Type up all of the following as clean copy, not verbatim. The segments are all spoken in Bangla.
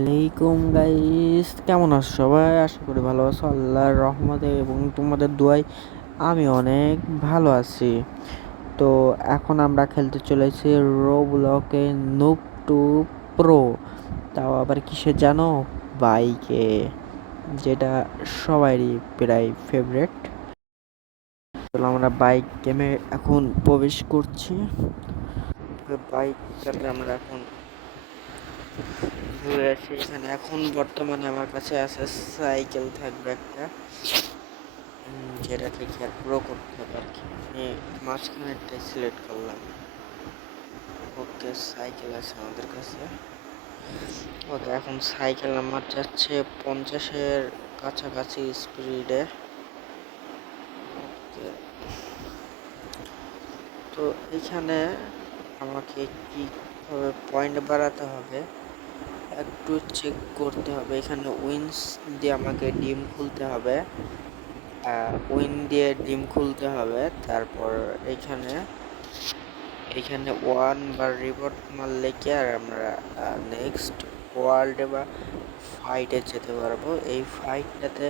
আলাইকুম গাইস, কেমন আছো সবাই? আশা করি ভালো আছো আল্লাহর রহমতে এবং তোমাদের দোয়ায় আমি অনেক ভালো আছি। তো এখন আমরা খেলতে চলেছি রোবলকে নুব টু প্রো, তাও আবার কিসে জানো? বাইকে, যেটা সবারই প্রায় ফেভারেট। চলো আমরা বাইক গেমে এখন প্রবেশ করছি। বাইক গেমে আমরা এখন ঘুরে আসি। এখানে এখন বর্তমানে আমার কাছে আছে সাইকেল থাকবে একটা, যেটা থেকে আর প্রো করতে হবে আর কি। আমি মাঝখানেরটাই সিলেক্ট করলাম। ওকে, সাইকেল আছে আমাদের কাছে। ওকে, এখন সাইকেল আমার যাচ্ছে 50-এর কাছাকাছি স্পিডে। ওকে, তো এখানে আমাকে কীভাবে পয়েন্ট বাড়াতে হবে একটু চেক করতে হবে। এখানে উইন্স দিয়ে আমাকে ডিম খুলতে হবে, উইন দিয়ে ডিম খুলতে হবে। তারপর এখানে ওয়ান বা রিপোর্ট মারলে কি আর আমরা নেক্সট ওয়ার্ল্ডে বা ফাইটে যেতে পারবো। এই ফাইটটাতে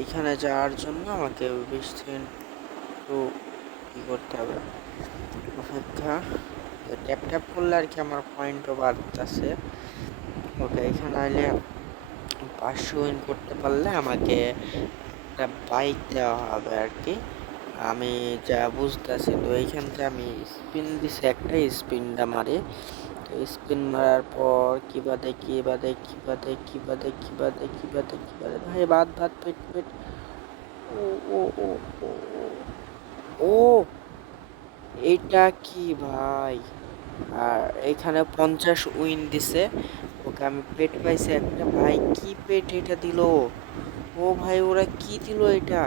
এইখানে যাওয়ার জন্য আমাকে 20 সেকেন্ড একটু কী করতে হবে, অপেক্ষা। ট্যাপ ট্যাপ করলে আর কি আমার পয়েন্টও বাড়তেছে। ওকে, এখানে আইলে 500 উইন করতে পারলে আমাকে একটা বাইক দেওয়া হবে আর কি, আমি যা বুঝতেছি। তো এইখানটা আমি স্পিন দিছি, একটা স্পিনটা মারি। তো স্পিন মারার পর কি বাদে ভাই, বাদ পেট পেট। ও ও ও ও ও, এটা কি ভাই? আর এখানে 50 উইন দিছে। ওকে, আমি পেট পাইছি একটা। ভাই কি পেট এটা দিল? ও ভাই, ওরা কি দিল এটা?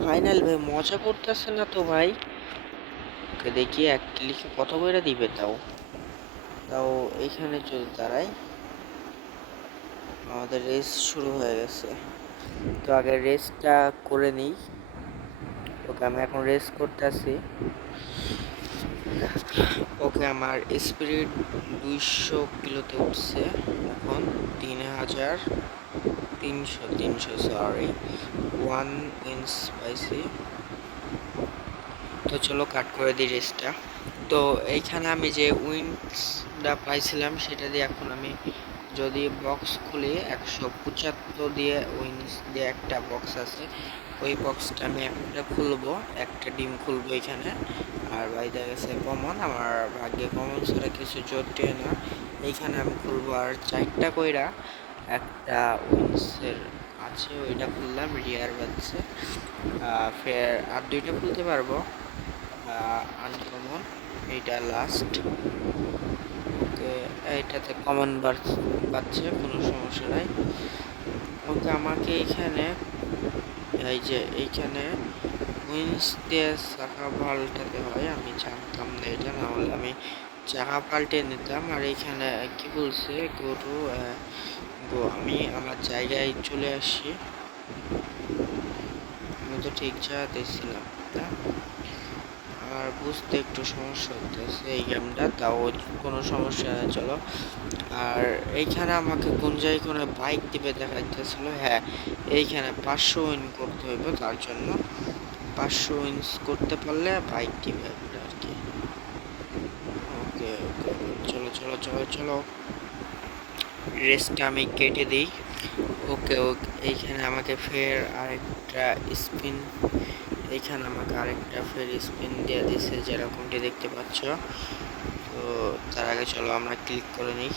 ফাইনাল ভাই, মজা করতেছে না তো ভাই? ওকে, দেখি এক ক্লিকে কত করে দিবে। তাও তাও এইখানে যদি দাঁড়াই, আমাদের রেস শুরু হয়ে গেছে। তো আগে রেসটা করে নিই। ওকে, আমি এখন রেস করতেছি। ওকে, আমার স্পিরিট 200 কিলোতে উঠছে এখন। 3,300 সরি, 1 উইন্স পাইছি। তো চলো কাট করে দিই রেসটা। তো এইখানে আমি যে উইন্সটা পাইছিলাম সেটা দিয়ে এখন আমি যদি বক্স খুলি, 175 দিয়ে উইন্স দিয়ে একটা বক্স আছে, ওই বক্সটা আমি একটা খুলবো, একটা ডিম খুলবো এখানে। আর বাইরে গেছে কমন, আমার ভাগ্যে কমন ছাড়া কিছু জোটে না। এইখানে আমি খুলবো আর 4টা কইরা একটা উইন্সের আছে, ওইটা খুললাম, রিয়ার বাজছে। ফের আর 2টা খুলতে পারবো আনকমন, এইটা লাস্ট। ওকে, এইটাতে কমন বাজছে, কোনো সমস্যা নাই। ওকে, আমাকে এইখানে এইখানে উইন্স দিয়ে চাকা পাল্টাতে হয়। আমি জানতাম না এটা, না হলে আমি চাকা পাল্টে নিতাম। আর এইখানে কি বলছে, আমি আমার জায়গায় চলে আসি। আমি তো ঠিক জায়গাতে ছিলাম না, আর বুঝতে একটু সমস্যা হতেছে এই গেমটা। তাও কোনো সমস্যা নেই, চলো। আর এইখানে আমাকে কোন জায়গায় কোনো বাইক দিবে দেখাইতেছিল। হ্যাঁ, এইখানে 500 উইন করতে হইব, তার জন্য 500 উইন্স করতে পারলে বাইক দিবে আর কি। ওকে ওকে, চলো চলো চলো চলো, রেসটা আমি কেটে দিই। ওকে ওকে, এইখানে আমাকে ফের আরেকটা স্পিন, এইখানে আমাকে আরেকটা ফের স্পিন দিয়ে দিছে, যেরকমটি দেখতে পাচ্ছ। তো তার আগে চলো আমরা ক্লিক করে নিই।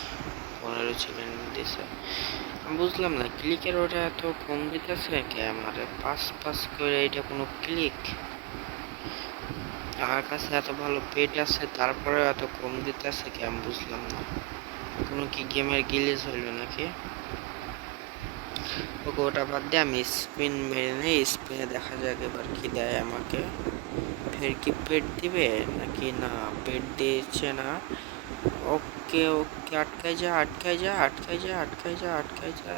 15 সেকেন্ড দিছে। আমি বুঝলাম না ক্লিকের ওটা এত কম দিতেছে কে আমারে, 5 করে। এটা কোনো ক্লিক? আমার কাছে এত ভালো পেট আছে, তারপরে এত কম দিতেছে কে? আমি বুঝলাম না, কোনো কি গেমের গ্লিচ হইল নাকি? ওকে, ওটা বাদ দিয়ে আমি স্পিন মেরে নেই। স্পিনে দেখা যাক এবার কি দেয় আমাকে। ফের কি পেট দিবে নাকি? না, পেট দিচ্ছে না। ওকে ওকে, আটকাই যা আটকাই যা আটকাই যা আটকাই যা আটকাই যা।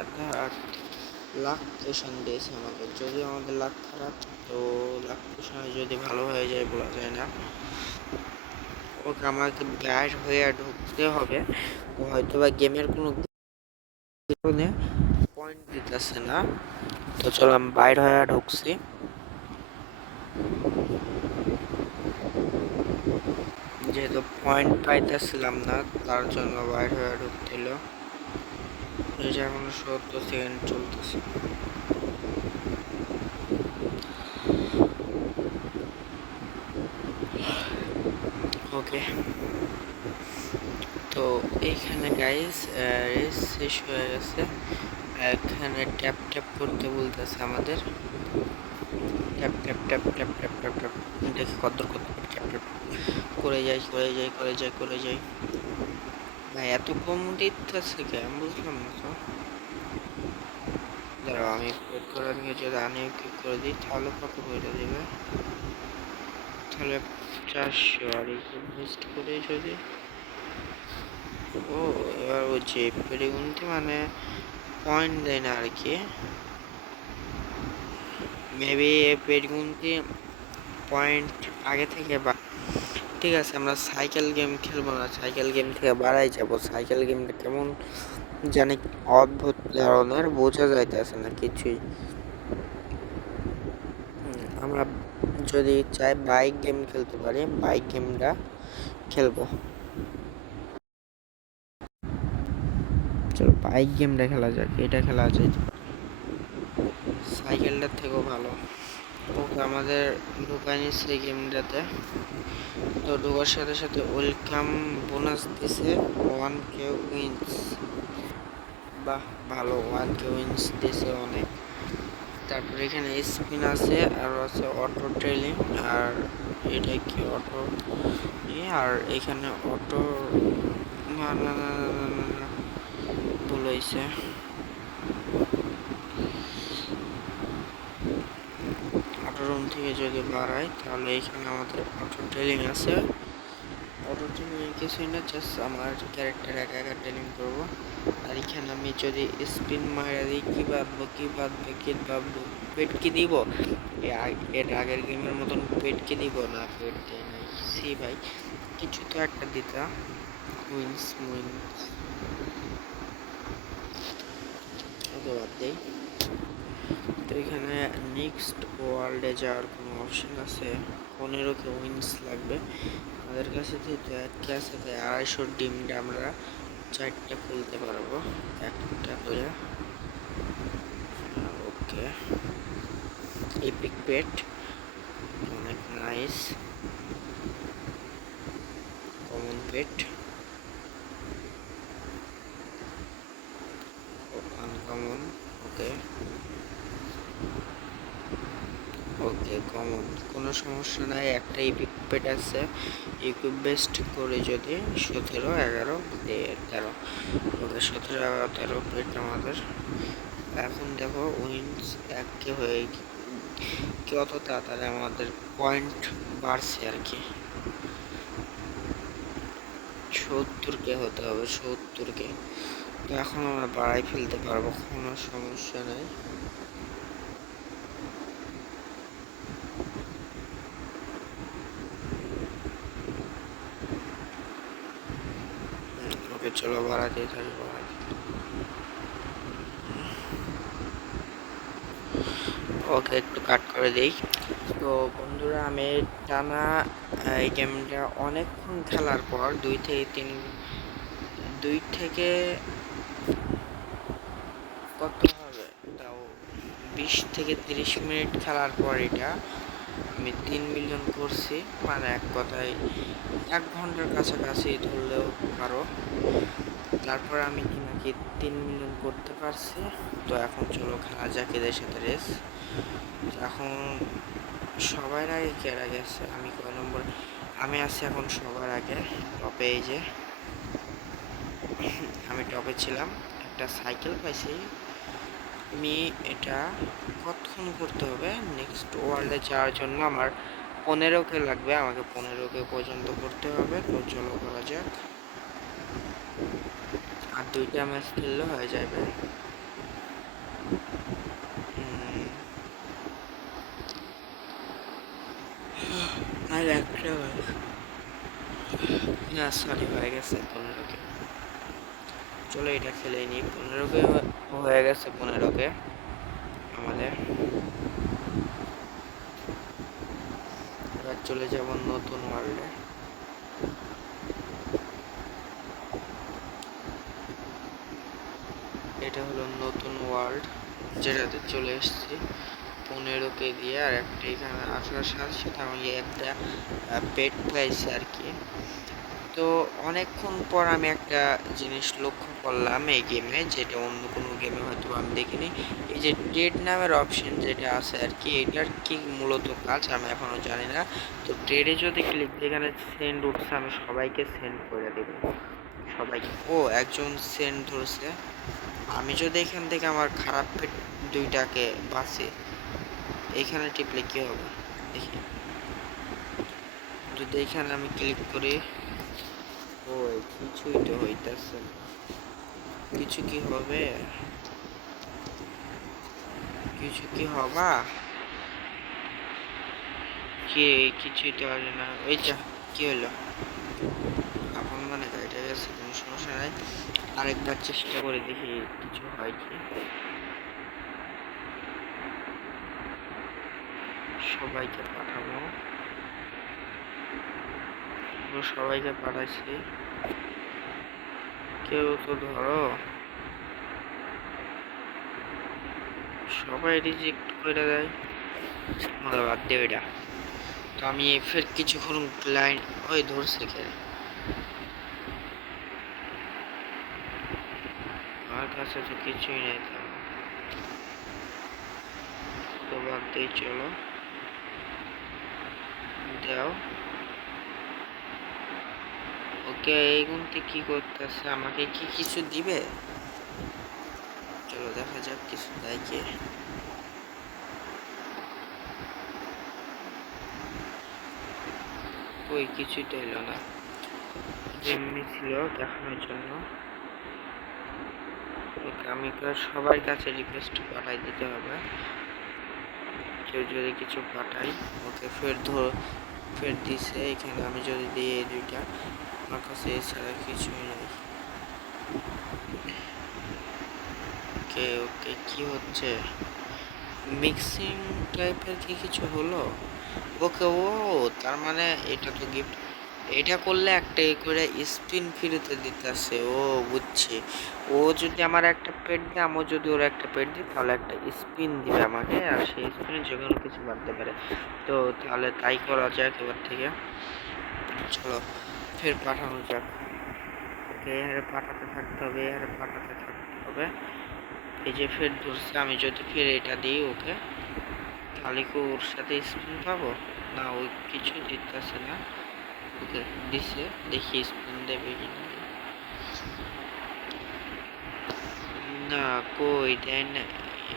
লাখ পোষণ দিয়েছে আমাকে, যদি আমাদের লাখ খারাপ, তো লাখ পোষণে যদি ভালো হয়ে যায় বলা যায় না। ওকে আমাকে বাইর হয়ে ঢুকতে হবে। ও হয়তো বা গেমের কোনো কারণে পয়েন্ট দিতেছে না। তো চলো আমি বাইর হয়ে ঢুকছি। যেহেতু পয়েন্ট পাইতেছিলাম না তার জন্য বাইর হয়ে ঢুকতে হলো। এটা এখন 70 সেকেন্ড চলতেছে। ওকে, তো এইখানে গাইস রেস শেষ হয়ে গেছে। এখানে ট্যাপ ট্যাপ করতে বলতেছে আমাদের। Tap tap tap tap tap tap tap দেখি কদ্দর কদ্দর ট্যাপ ট্যাপ করে যাই করে যাই করে যাই করে যাই। ভাই এত কম দিতেছে কেন বুঝলাম না তো। দাঁড়াও আমি পেড করার নিয়ে যদি আনইউইক করে দিই তাহলে কত করে দেবে? তাহলে 400। আর ইনভেস্ট করে যদি ও এবার ও যে পেডে গুনতে মানে পয়েন্ট দেয় না আর কি। মেবি পেড গুনতে পয়েন্ট আগে থেকে ঠিক আছে, আমরা সাইকেল গেম খেলবো না, সাইকেল গেম থেকে বাড়াই যাবো। সাইকেল গেমটা কেমন জানি অদ্ভুত ধরনের, বোঝা যাইতেছে না কিছুই। আমরা যদি চাই বাইক গেম খেলতে পারি, বাইক গেমটা খেলবো। চলো বাইক গেমটা খেলা যাক, এটা খেলা যায় সাইকেলটার থেকেও ভালো। ওকে আমাদের ঢুকাই নিচ্ছে গেমটাতে। তো ঢোকার সাথে সাথে ওয়েলকাম বোনাস দিছে 1k উইন্স। বাহ ভালো, 1k উইন্স দিছে অনেক। তারপরে এখানে স্পিন আছে আর আছে অটো ট্রেলিং। আর এটা কি অটো আর এখানে অটো না না না না ভুল হয়েছে। অটো রুম থেকে যদি বাড়াই তাহলে এখানে আমাদের অটো ট্রেলিং আছে। অটো ট্রেলিং কিছুই না, জাস্ট আমার ক্যারেক্টার একা একা ট্রেলিং করবো। আর এখানে আমি যদি স্পিন মারা দিই কি বাঁধবো কি বাঁধবে কি ভাববো, পেট কি দিব? এর আগের গেমের মতন পেট কি দিব না, পেট দেয় নাই। সি ভাই কিছু তো একটা দিতা। উইন্স উইন্স ওকে বাদ দেই। তো এখানে নেক্সট ওয়ার্ল্ডে যাওয়ার কোনো অপশন আছে? 15কে উইন্স লাগবে আমাদের কাছে, যেহেতু একটা আছে তাই 250 ডিমটা আমরা 4টা খুলতে পারবো একটা করে। ওকে এপিক পেট অনেক নাইস। কমন পেট, আনকমন। ওকে ওকে কমন, কোনো সমস্যা নাই। একটা এপিক পেট আছে, ইকুইপ বেস্ট করে যদি 17, 11, 13। ওকে 17, 11, 13 পেট আমাদের। এখন দেখো উইন্স 1k হয়ে কত তাড়াতাড়ি আমাদের পয়েন্ট বাড়ছে আর কি। 70k হতে হবে, 70k। তো এখন আমরা বাড়াই ফেলতে পারবো, কোনো সমস্যা নাই। ওকে চলো বাড়াতেই থাকবো। ওকে একটু কাট করে দিই। তো বন্ধুরা আমি টানা এই গেমটা অনেকক্ষণ খেলার পর 2 থেকে কত হবে তাও 20 থেকে 30 মিনিট খেলার পর এটা আমি 3 মিলিয়ন করছি। মানে এক কথায় 1 ঘন্টার কাছাকাছি ধরলেও পারো। তারপর আমি কি নাকি 3 মিলিয়ন করতে পারছি। তো এখন চলো খেলা যাক এদের সাথে রেস। এখন সবার আগে কেরা গেছে, আমি কয় নম্বর? আমি আছি এখন সবার আগে টপে। এই যে আমি টপে ছিলাম, একটা সাইকেল পাইছি। আমি এটা কতক্ষণ করতে হবে? নেক্সট ওয়ার্ল্ডে যাওয়ার জন্য আমার 15k লাগবে, আমাকে 15k পর্যন্ত করতে হবে। তো চলো করা যাক। আর 2টা ম্যাচ খেললে হয়ে যাবে। আর একটা ম্যাচ না সরি হয়ে গেছে 15 কে। চলো এটা খেলে নিই। 15 কে হয়ে গেছে, 15 কে আমাদের। এবার চলে যাব নতুন ওয়ার্ল্ডে। এটা হলো নতুন ওয়ার্ল্ড যেটাতে চলে এসেছি। 15কে দিয়ে আর একটা এখানে আসার সাথে সাথে আমি একটা পেট পাইছি আর কি। তো অনেকক্ষণ পর আমি একটা জিনিস লক্ষ্য করলাম এই গেমে, যেটা অন্য কোনো গেমে হয়তো আমি দেখিনি। এই যে ট্রেড নামের অপশন যেটা আছে আর কি, এটার কি মূলত কাজ আমি এখনো জানি না। তো ট্রেডে যদি ক্লিক দিয়ে এখানে সেন্ড উঠছে, আমি সবাইকে সেন্ড করে দেব, সবাইকে। ও একজন সেন্ড ধরছে। আমি যদি এখান থেকে আমার খারাপ পেট 2টাকে বাঁচি, এখানে টিপলে কি হবে দেখি। যদি এখানে আমি ক্লিক করি, ও কিছুই তো হইতাছে না। কিছু কি হবে? কিছু কি হবা? কি কিছুই তো হবে না। ওই যা, কি হলো? আপন মানে গাড়িটা গেছে, কোনো সমস্যা নাই। আরেকবার চেষ্টা করে দেখি কিছু হয় কি। সবাইকে পাঠাবো, সবাইকে পাঠাচ্ছি। কেউ তো ধরো, সবাই রিজেক্ট করে দেয়। মনে বাদ দেবে এটা। তো আমি ফের কিছুক্ষণ লাইন, ওই ধরছে কে? আমার কাছে তো কিছুই নেই। তো বাদ দিয়ে চলো দাও। ওকে, এই গুনতে কি করতেছে? আমাকে কি কিছু দিবে? চলো দেখা যাক কিছু দেয় কি। ওই কিছুই তো এলো না, এমনি ছিল দেখানোর জন্য। ওকে, আমি সবার কাছে রিকোয়েস্ট পাঠাই দিতে হবে, কেউ যদি কিছু পাঠাই। ওকে ফের দিছে এখানে। আমি যদি দিই এই 2টা, আমার কাছে এছাড়া কিছুই নেই। ওকে ওকে, কি হচ্ছে? মিক্সিং টাইপের কি কিছু হলো? ওকে, ও তার মানে এটা তো গিফট। এটা করলে একটা করে স্পিন ফ্রিতে দিতেছে। ও বুঝছি। ও যদি আমার একটা পেট দেয়, আমি যদি ওর একটা পেট দিই, তাহলে একটা স্পিন দিবে আমাকে, আর সেই স্পিনে যে কোনো কিছু বাড়তে পারে। তো তাহলে তাই করা যাক এবার থেকে। চলো ফের পাঠানো যাক। ওকে, এর পাঠাতে থাকতে হবে, এর পাঠাতে থাকতে হবে। এই যে ফের ধরছে, আমি যদি ফের এটা দিই ওকে, তাহলে কি ওর সাথে স্পিন পাবো? না, ওই কিছু দিতেছে না। ওকে দিছে, দেখি স্পিন দেবে কিনা। না, কই দেয় না।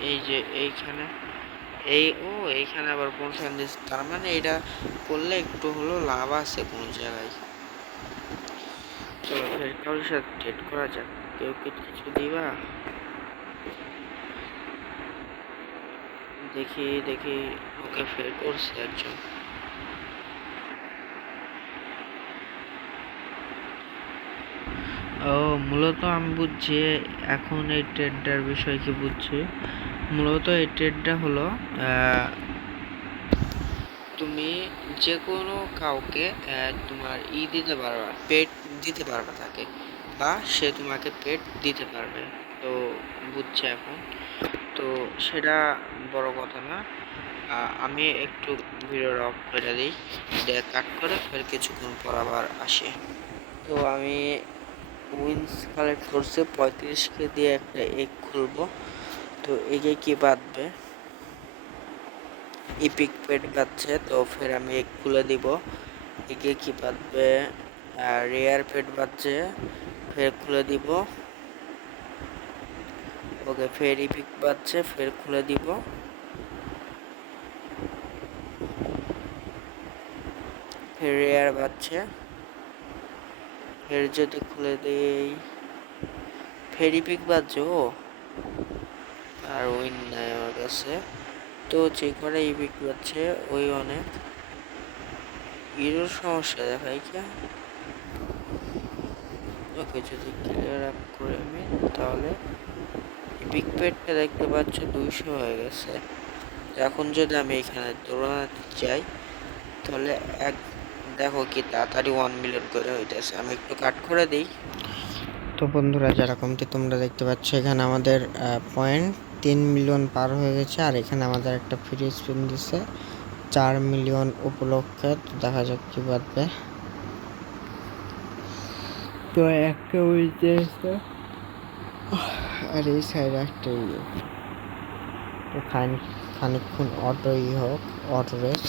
এই যে এইখানে, এইখানে আবার কোন সন্দেশ, তার মানে এটা করলে একটু হলো লাভ আছে কোনো জায়গায়। চলো ফের কারোর সাথে ট্রেড করা যাক। কেউ কিছু দিবা? দেখি দেখি। ওকে ফের করছে একজন। ও মূলত আমি বুঝছি এখন এই ট্রেডটার বিষয় কি বুঝছি। মূলত এই ট্রেডটা হলো তুমি যে কোনো কাউকে তোমার দিতে পারবা, পেট দিতে পারবা তাকে, বা সে তোমাকে পেট দিতে পারবে। তো বুঝছে এখন। তো সেটা বড় কথা না। আমি একটু ভিডিওটা অফ করে দিই, কাট করে ফের কিছুক্ষণ পর আবার আসি। তো আমি উইন্স কালেক্ট করছে 35কে দিয়ে একটা এগ খুলবো। তো এগে কি বাঁধবে? ইপিক পেট বাঁধছে, তো ফের আমি এগ খুলে দিব। এগে কি বাঁধবে? রেয়ার পেট বাঁধছে, ফের খুলে দিব। ওকে, ফের ইপিক বাঁধছে, ফের খুলে দিব। ফের রেয়ার বাঁধছে, ফের যদি খুলে দেই, ফের ইপিক বাঁধছে। ও আর উইন নাই আমার কাছে। তো যে করে ইপিক বাঁধছে ওই অনেক হিরোর সমস্যা দেখায় কি। ওকে যদি ক্লিয়ার আপ করে আমি, তাহলে বিগ পেটটা দেখতে পাচ্ছ 200 হয়ে গেছে। এখন যদি আমি এখানে দৌড়াতে চাই, তাহলে এক দেখো কি তাড়াতাড়ি 1 মিলিয়ন করে হইতেছে। আমি একটু কাট করে দিই। তো বন্ধুরা, যেরকমটি তোমরা দেখতে পাচ্ছ, এখানে আমাদের পয়েন্ট 3 মিলিয়ন পার হয়ে গেছে। আর এখানে আমাদের একটা ফ্রি স্পিন দিছে 4 মিলিয়ন উপলক্ষে। তো দেখা যাক কি বাদবে। তো একটা উইচে আর এই সাইডে একটা তো খানিকক্ষণ অটোই হোক, অটো রেস।